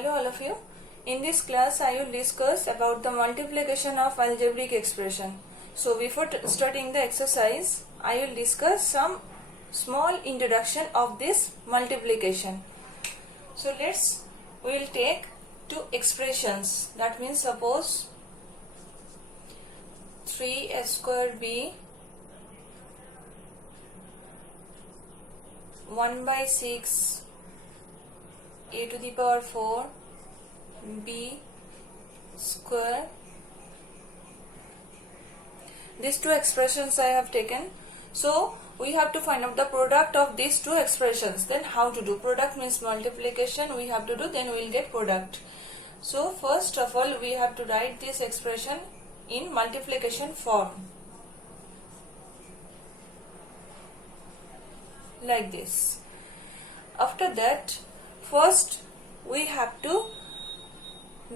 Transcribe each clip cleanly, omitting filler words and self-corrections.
Hello all of you. In this class I will discuss about the multiplication of algebraic expression. So before starting the exercise, I will discuss some small introduction of this multiplication. So we will take two expressions. That means suppose 3a square b 1 by 6 a to the power 4 b square. These two expressions I have taken. So we have to find out the product of these two expressions. Then how to do? Product means multiplication we have to do, then we will get product. So first of all we have to write this expression in multiplication form like this. After that, first we have to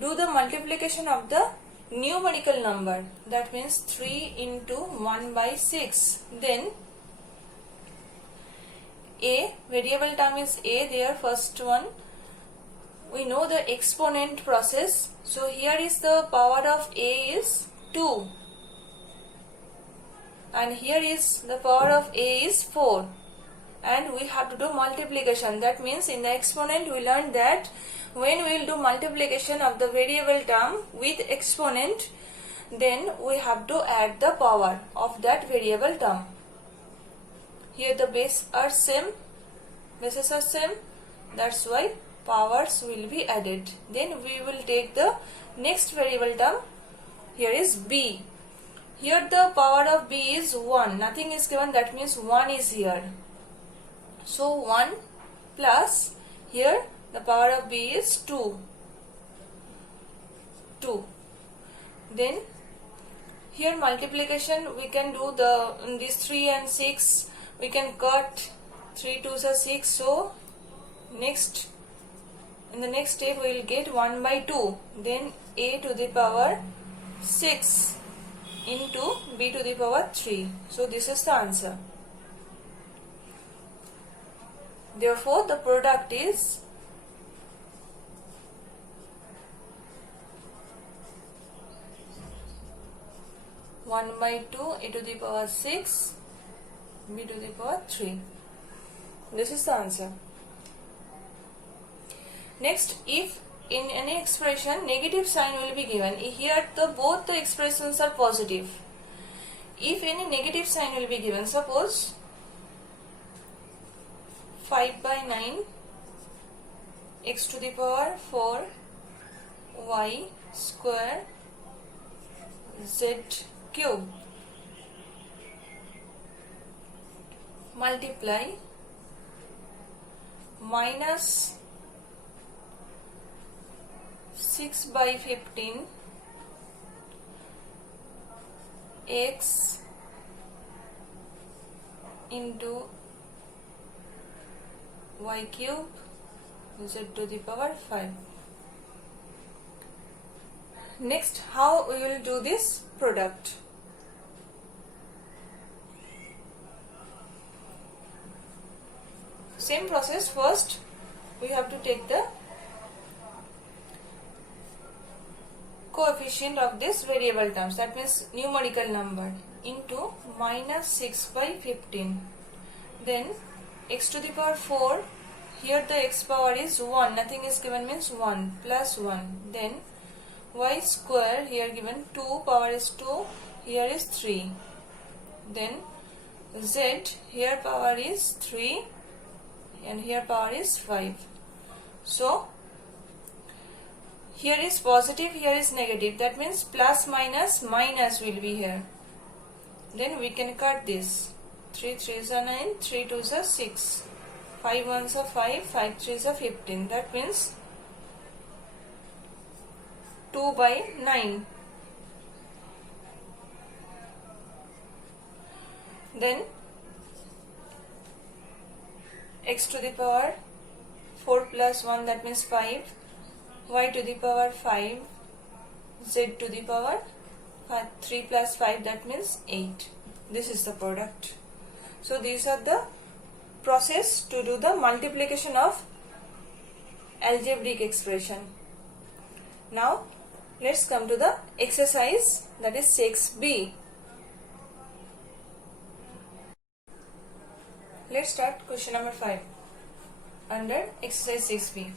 do the multiplication of the numerical number, that means 3 into 1 by 6. Then a variable term is a there, first one. We know the exponent process. So here is the power of a is 2 and here is the power of a is 4. And we have to do multiplication. That means in the exponent we learned that when we will do multiplication of the variable term with exponent, then we have to add the power of that variable term. Here the bases are same, that's why powers will be added. Then we will take the next variable term. Here is b. Here the power of b is 1, nothing is given, that means 1 is here. So 1 plus here the power of b is 2. Then here multiplication we can do these 3 and 6. We can cut 3 2s are 6. So in the next step we will get 1 by 2. Then a to the power 6 into b to the power 3. So this is the answer. Therefore, the product is 1 by 2 a to the power 6 b to the power 3. This is the answer. Next, if in any expression negative sign will be given, here both the expressions are positive. If any negative sign will be given, suppose 5 by 9 x to the power 4 y square z cube multiply minus 6 by 15 x into y cube z to the power 5. Next, how we will do this product? Same process. First we have to take the coefficient of this variable terms, that means numerical number, into minus 6 by 15. Then x to the power 4, here the x power is 1, nothing is given, means 1 plus 1. Then y square, here given 2, power is 2, here is 3. Then z, here power is 3 and here power is 5. So here is positive, here is negative, that means plus minus will be here. Then we can cut this. 3 3s are 9, 3 2s are 6, 5 1s are 5, 5 3s are 15. That means 2 by 9. Then x to the power 4 plus 1, that means 5, y to the power 5, z to the power 3 plus 5, that means 8. This is the product. So these are the process to do the multiplication of algebraic expression. Now let's come to the exercise, that is 6b. Let's start question number 5 under exercise 6b.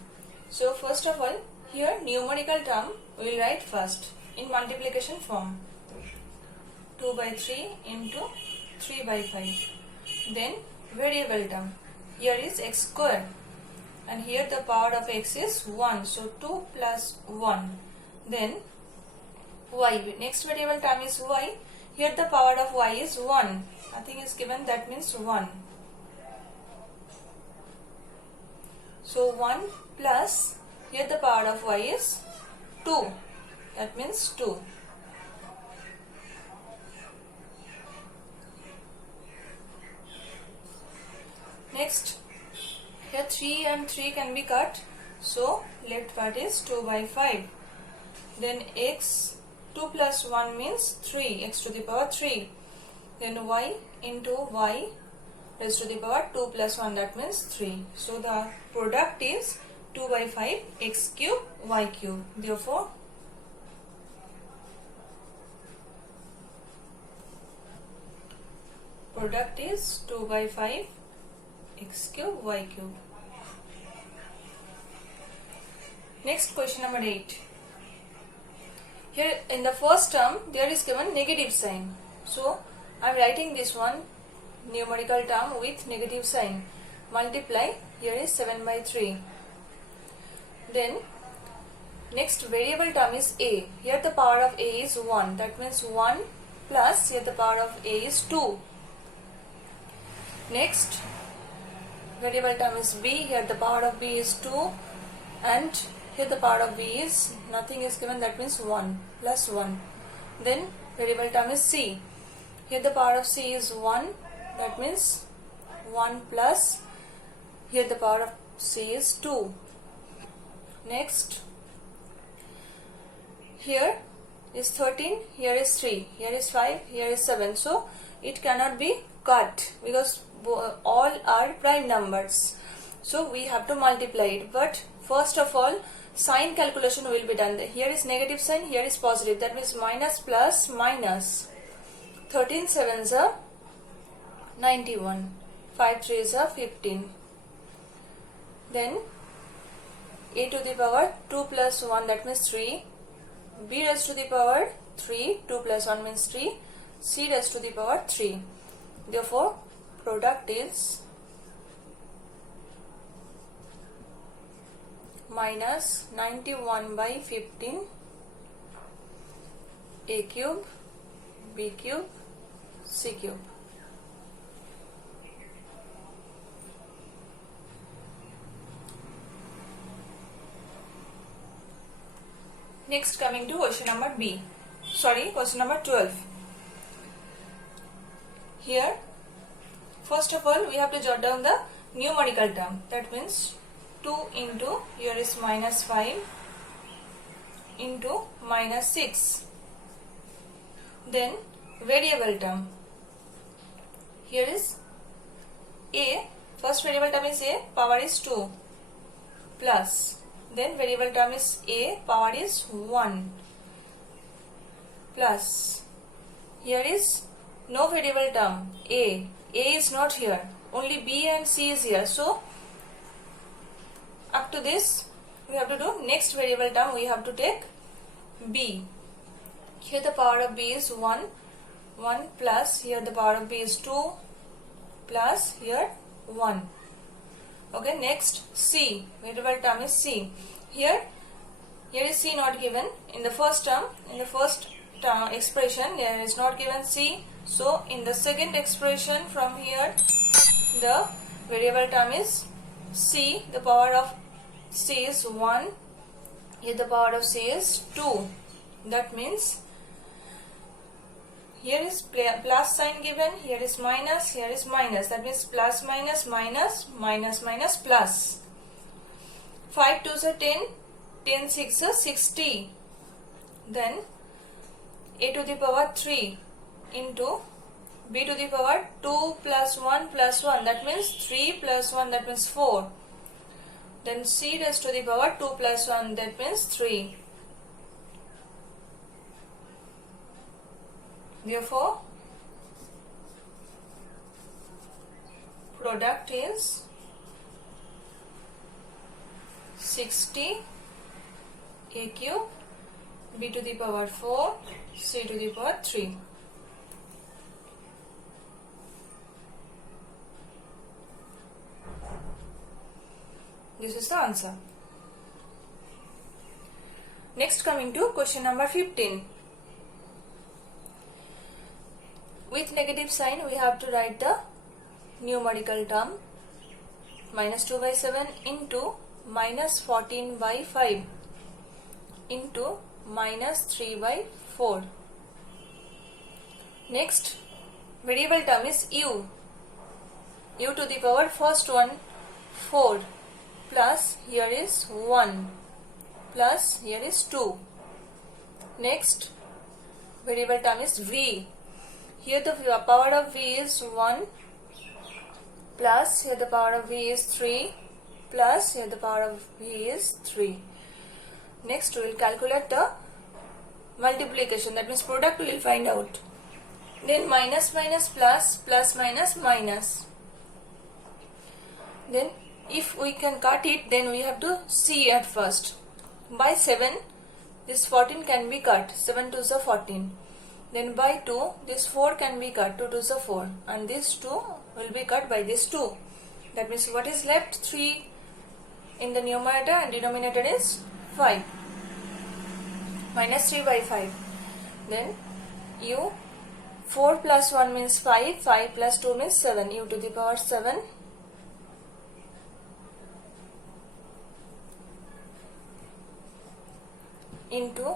So first of all, here numerical term we will write first in multiplication form. 2 by 3 into 3 by 5. Then variable term. Here is x square. And here the power of x is 1. So 2 plus 1. Then y. Next variable term is y. Here the power of y is 1. Nothing is given, that means 1. So 1 plus, here the power of y is 2. That means 2. Next, here 3 and 3 can be cut. So left part is 2 by 5. Then x, 2 plus 1 means 3, x to the power 3. Then y into y raised to the power 2 plus 1, that means 3. So the product is 2 by 5 x cube y cube. Therefore, product is 2 by 5 x cube y cube. Next, question number 8. Here in the first term there is given negative sign. So I am writing this one numerical term with negative sign. Multiply, here is 7 by 3. Then next variable term is a. Here the power of a is 1. That means 1 plus, here the power of a is 2. Next variable term is b. Here the power of b is 2. And here the power of b is, nothing is given, that means 1 plus 1. Then variable term is c. Here the power of c is 1. That means 1 plus, here the power of c is 2. Next, here is 13, here is 3, here is 5, here is 7. So it cannot be cut because all are prime numbers. So we have to multiply it. But first of all, sign calculation will be done. Here is negative sign, here is positive. That means minus plus minus. 13 sevens are 91. 5 3s are 15. Then a to the power 2 plus 1, that means 3. B raised to the power 3. 2 plus 1 means 3. C raised to the power 3. Therefore, product is minus 91 by 15 a cube, b cube, c cube. Next, coming to question number B. Question number 12. Here, first of all, we have to jot down the numerical term. That means 2 into, here is minus 5 into minus 6. Then variable term. Here is a. First variable term is a, power is 2 plus. Then variable term is a, power is 1 plus. Here is no variable term a. A is not here. Only b and c is here. So up to this we have to do next variable term. We have to take b. Here the power of b is 1. 1 plus, here the power of b is 2 plus, here 1. Okay, next c. Variable term is c. Here is c not given in the first term. In the first term expression there is not given c. So in the second expression from here the variable term is c. The power of c is 1. Here the power of c is 2. That means here is plus sign given, here is minus, here is minus. That means plus minus minus minus minus plus. 5 2s are 10, 10 6 are 60. Then a to the power 3 into b to the power 2 plus 1 plus 1. That means 3 plus 1, that means 4. Then c raised to the power 2 plus 1, that means 3. Therefore product is 60 a cube b to the power 4 c to the power 3. This is the answer. Next, coming to question number 15. With negative sign, we have to write the numerical term minus 2 by 7 into minus 14 by 5 into minus 3 by 4. Next, variable term is u. U to the power first one 4 plus here is 1 plus here is 2. Next, variable term is v. Here the power of v is 1 plus here the power of v is 3 plus here the power of v is 3. Next, we will calculate the multiplication, that means product we will find out. Then minus minus plus, plus minus minus. Then if we can cut it, then we have to see at first. By 7, this 14 can be cut, 7 to the 14. Then by 2, this 4 can be cut, 2 to the 4. And this 2 will be cut by this 2. That means what is left? 3 in the numerator and denominator is 5. Minus 3 by 5. Then u, 4 plus 1 means 5, 5 plus 2 means 7, u to the power 7. Into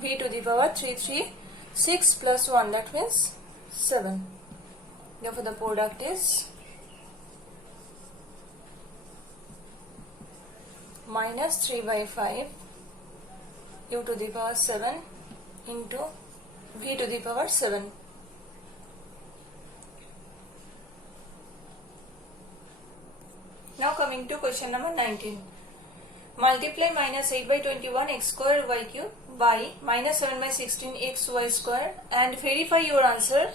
v to the power 3, 3, 6 plus 1, that means 7. Therefore the product is minus 3 by 5 u to the power 7 into v to the power 7. Now coming to question number 19. Multiply minus 8 by 21 x square y cube by minus 7 by 16 x y square and verify your answer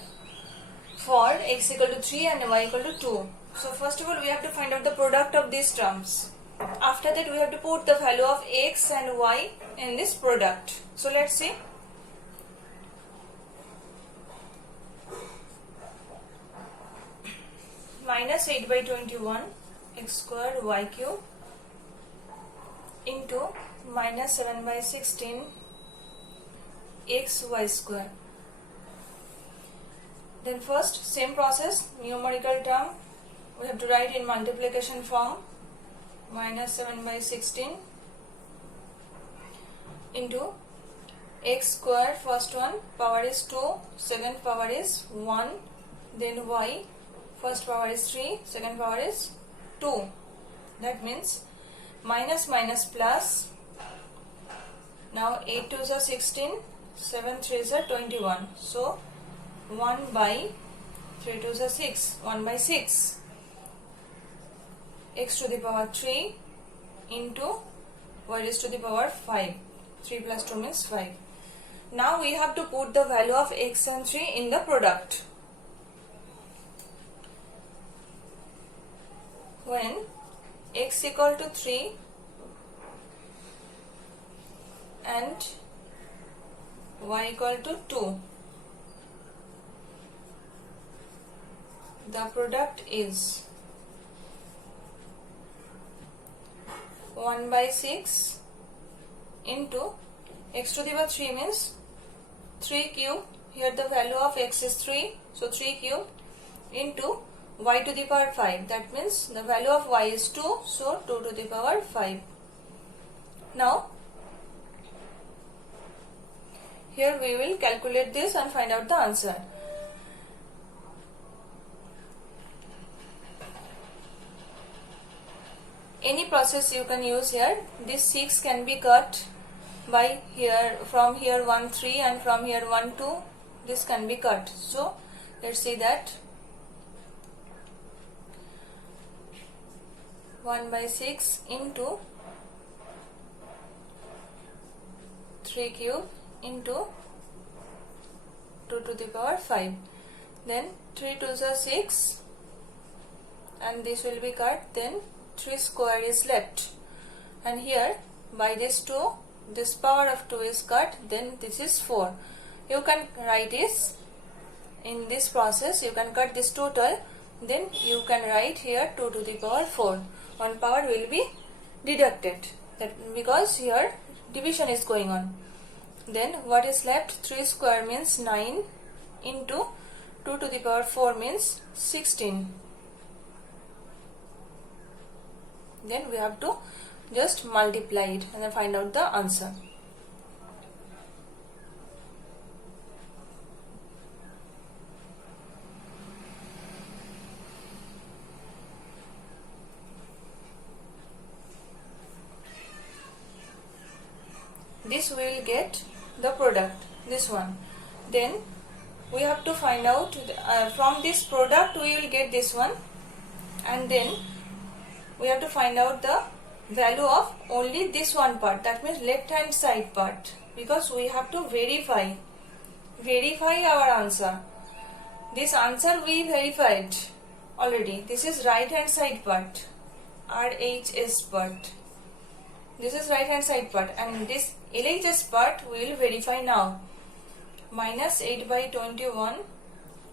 for x equal to 3 and y equal to 2. So first of all we have to find out the product of these terms. After that we have to put the value of x and y in this product. So let's see. Minus 8 by 21 x square y cube into minus 7 by 16 x y square. Then first same process, numerical term we have to write in multiplication form, minus 7 by 16 into x square, first one power is 2, second power is 1, then y, first power is 3, second power is 2. That means minus minus plus. Now 8 2s are 16, 7 3s are 21. So 1 by 3 2s are 6, 1 by 6. X to the power 3 into y raised to the power 5. 3 plus 2 means 5. Now we have to put the value of x and 3 in the product. When x equal to 3 and y equal to 2, the product is 1 by 6 into x to the power 3 means 3 cube. Here the value of x is 3, so 3 cube into y to the power 5. That means the value of y is 2, so 2 to the power 5. Now here we will calculate this and find out the answer. Any process you can use here. This 6 can be cut by here, from here 1 3 and from here 1 2. This can be cut. So let's see that. 1 by 6 into 3 cube into 2 to the power 5. Then 3 2s are 6 and this will be cut. Then 3 square is left, and here by this 2, this power of 2 is cut, then this is 4. You can write this in this process. You can cut this total, then you can write here 2 to the power 4. One power will be deducted, that because here division is going on. Then what is left? 3 square means 9 into 2 to the power 4 means 16. Then we have to just multiply it and then find out the answer. This we will get the product, this one. Then we have to find out from this product we will get this one, and then we have to find out the value of only this one part, that means left hand side part, because we have to verify our answer. This answer we verified already. This is right hand side part, RHS part. This is right hand side part, and this LHS part we will verify now. Minus 8 by 21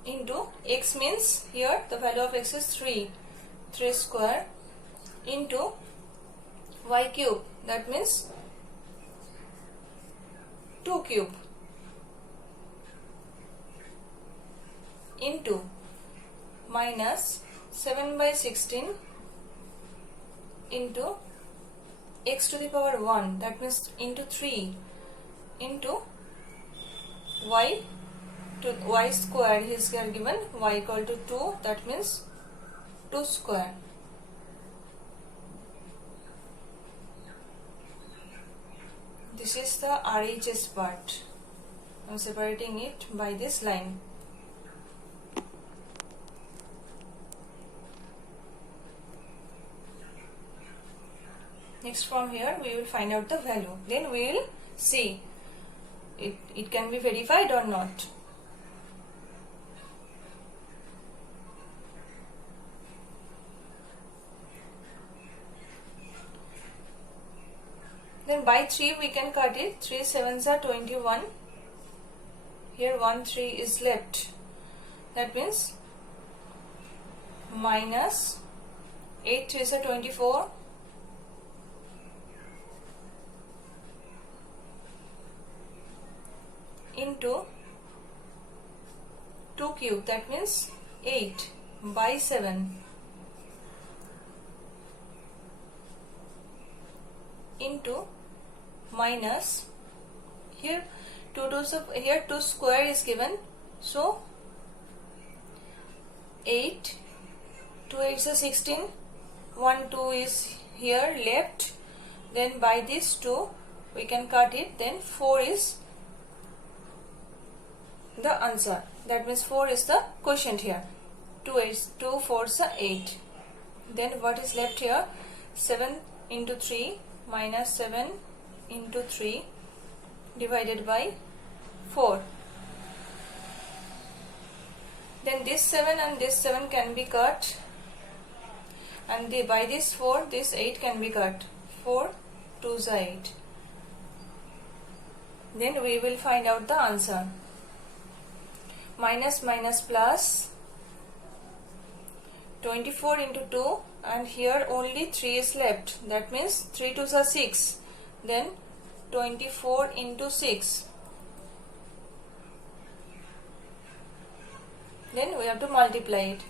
into x means here the value of x is 3 square into y cube, that means 2 cube, into minus 7 by 16 into x to the power 1, that means into 3 into y square is here given, y equal to 2, that means 2 square. This is the RHS part. I am separating it by this line. Next, from here we will find out the value. Then we will see it can be verified or not. Then by 3 we can cut it. 3 7s are 21. Here 1 3 is left. That means minus 8 3s are 24. Into 2 cube, that means 8 by 7 into minus here 2 square is given, so 8 2 8s are 16, 1 2 is here left, then by this 2 we can cut it, then 4 is the answer, that means 4 is the quotient here. 2 4s are 8. Then what is left here? 7 into 3 minus 7 into 3 divided by 4. Then this 7 and this 7 can be cut, and by this 4 this 8 can be cut. 4 2s are 8. Then we will find out the answer. Minus minus plus 24 into 2, and here only 3 is left, that means 3 2s are 6. Then 24 into 6. Then we have to multiply it.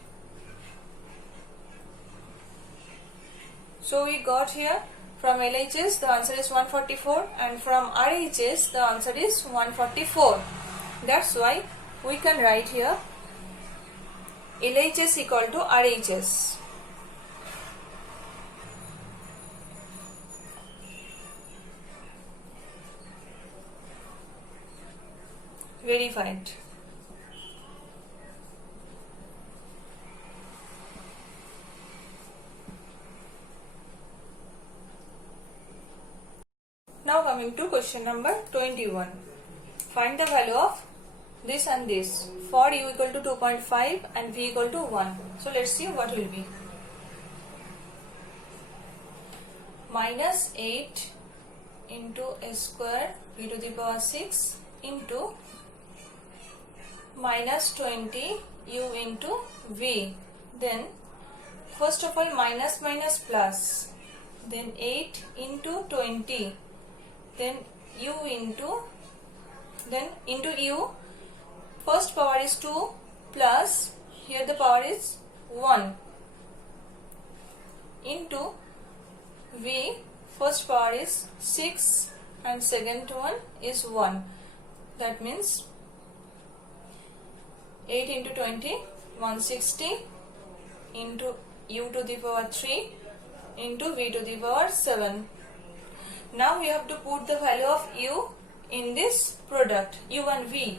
So we got here from LHS the answer is 144, and from RHS the answer is 144. That's why we can write here LHS equal to RHS. Verified. Now coming to question number 21. Find the value of this and this for u equal to 2.5 and v equal to 1. So let's see what will be. Minus 8 into a square v to the power 6 into minus 20 u into v. Then first of all minus minus plus, then 8 into 20, then u into u. First power is 2 plus, here the power is 1, into v. First power is 6 and second one is 1. That means 8 into 20, 160 into u to the power 3 into v to the power 7. Now we have to put the value of u in this product, u and v,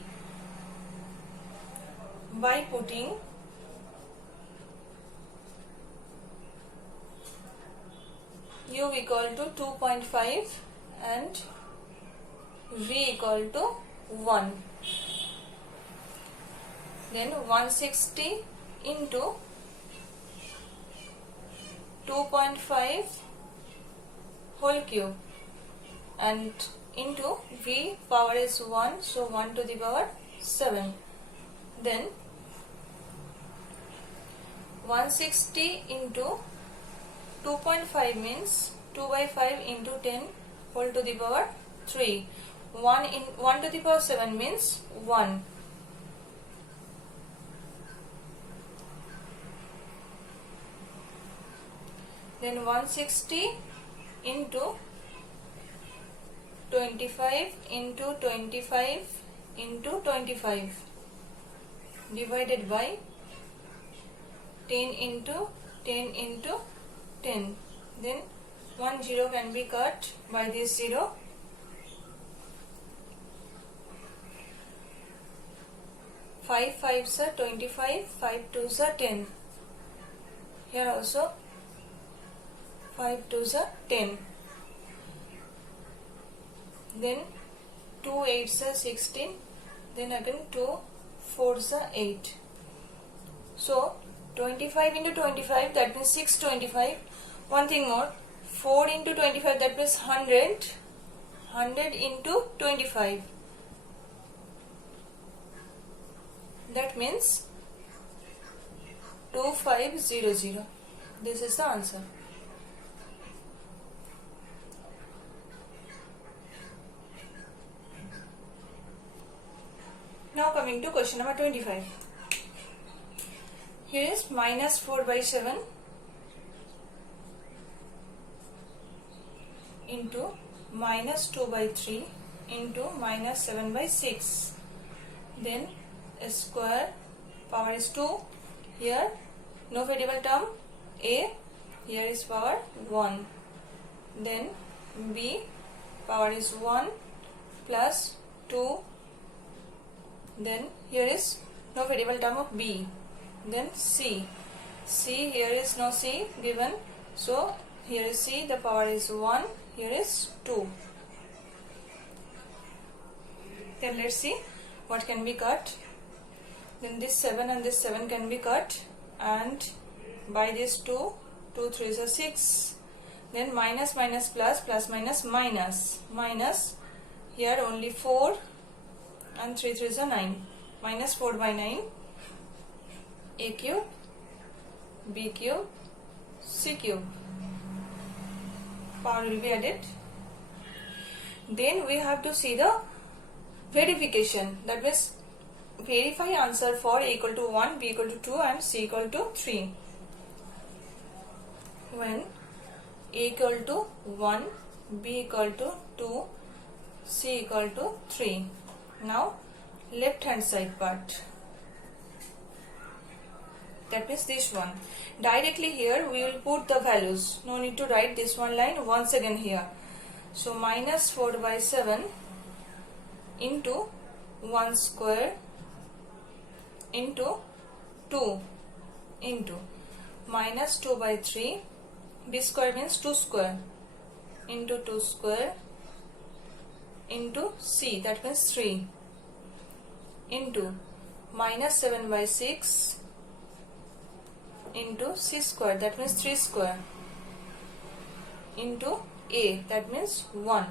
by putting u equal to 2.5 and v equal to 1. Then 160 into 2.5 whole cube and into v power is 1, so 1 to the power 7. Then 160 into 2.5 means 2 by 5 into 10 whole to the power 3. 1 to the power 7 means 1. Then 160 into 25 into 25 into 25 divided by 10 into 10 into 10. Then 1 0 can be cut by this 0. Five fives are 25, 5 twos are 10. Here also 5 twos are 10. Then 2 eights are 16. Then again 2 fours are 8. So 25 into 25, that means 625. One thing more, 4 into 25, that means 100. 100 into 25, that means 2500. This is the answer. Now coming to question number 25. Here is minus 4 by 7 into minus 2 by 3 into minus 7 by 6. Then a square, power is 2. Here no variable term a, here is power 1. Then b, power is 1 plus 2. Then here is no variable term of b. Then c, here is no c given, so here is c, the power is 1, here is 2. Then let's see what can be cut. Then this 7 and this 7 can be cut, and by this 2, 2 3s are 6. Then minus minus plus, plus minus minus, minus, here only 4 and 3 3s are 9. Minus 4 by 9, a cube, b cube, c cube. Power will be added. Then we have to see the verification. That means verify answer for a equal to 1, b equal to 2 and c equal to 3. When a equal to 1, b equal to 2, c equal to 3. Now left hand side part, that means this one. Directly here we will put the values, no need to write this one line once again here. So minus 4 by 7 into 1 square into 2 into minus 2 by 3, b square means 2 square, into 2 square into c, that means 3, into minus 7 by 6 into c square, that means 3 square, into a, that means 1.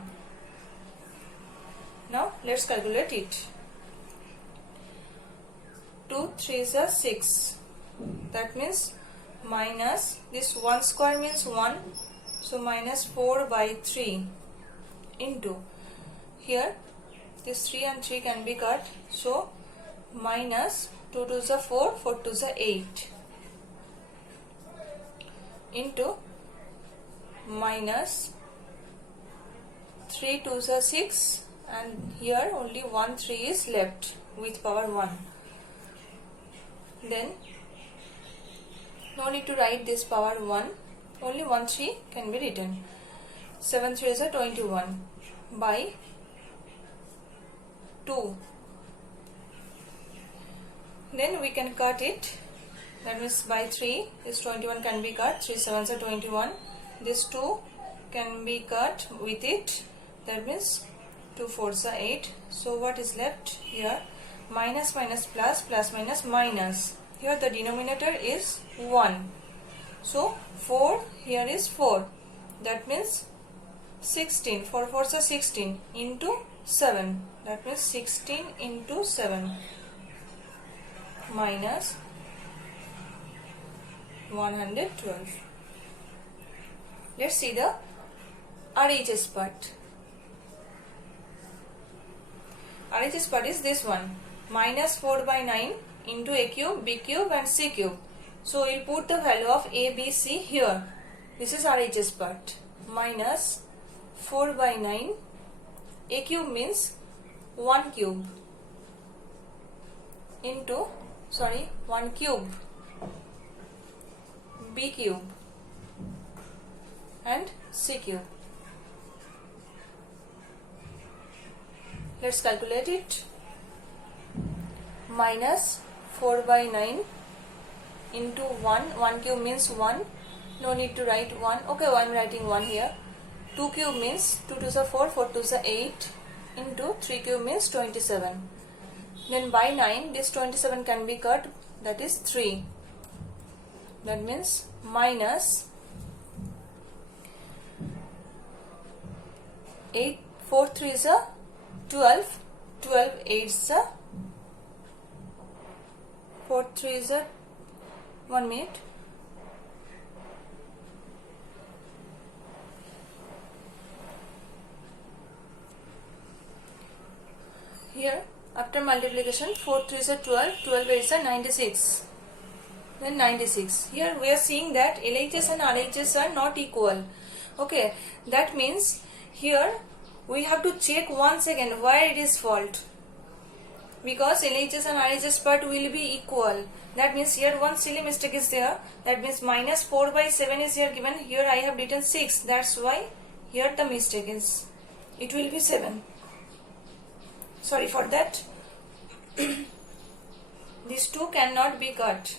Now let's calculate it. 2 3s are 6, that means minus this 1 square means 1, so minus 4 by 3 into here this 3 and 3 can be cut, so minus 2 2s are 4, 4 2s are 8 into minus 3 2s are 6, and here only 1 3 is left with power 1. Then no need to write this power 1, only 1 3 can be written. 7 3s are 21 by 2. Then we can cut it, that means by 3 this 21 can be cut, 3 7s are 21, this 2 can be cut with it, that means 2 4s are 8. So what is left here? Minus minus plus, plus minus minus. Here the denominator is 1. So 4 here is 4. That means 16. 4 4s are 16 into 7. That means 16 into 7 minus 112. Let's see the RHS part. RHS part is this one, minus 4 by 9 into a cube, b cube and c cube. So we'll put the value of a, b, c here. This is RHS part. Minus 4 by 9, a cube means 1 cube into, 1 cube, b cube and c cube. Let's calculate it. Minus 4 by 9 into 1 cube means 1, no need to write 1, okay, I am writing 1 here. 2 cube means 2 2s are 4, 4 2s are 8 into 3 cube means 27. Then by 9 this 27 can be cut, that is 3. That means minus 8, 4 3s are 12, 12 8s are 4 3s are 1 minute. Here after multiplication 4 3s are 12, 12 8s are 96. Then 96. Here we are seeing that LHS and RHS are not equal. Okay, that means here we have to check once again why it is fault. Because LHS and RHS part will be equal. That means here one silly mistake is there. That means minus 4 by 7 is here given. Here I have written 6. That's why here the mistake is. It will be 7. Sorry for that. These two cannot be cut.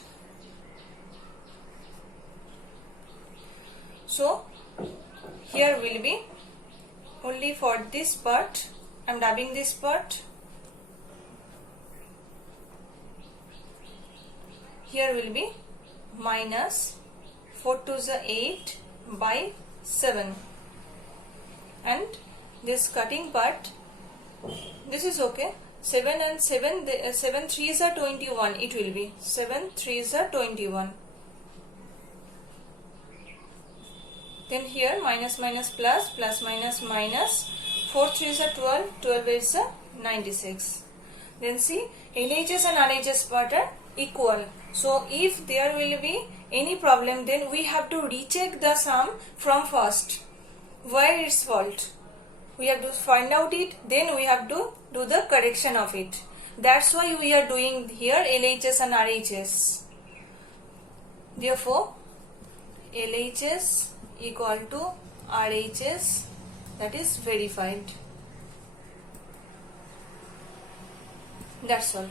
So here will be only for this part. I am dubbing this part. Here will be minus 4 2s are 8 by 7, and this cutting part, this is okay. 7 and 7, 7 3s are 21. It will be 7 3s are 21. Then here minus minus plus, plus minus minus, 4 3s are 12, 12 8s are 96. Then see, LHS and RHS part are equal. So if there will be any problem, then we have to recheck the sum from first. Where it's fault? We have to find out it, then we have to do the correction of it. That's why we are doing here LHS and RHS. Therefore, LHS equal to RHS, that is verified. That's all.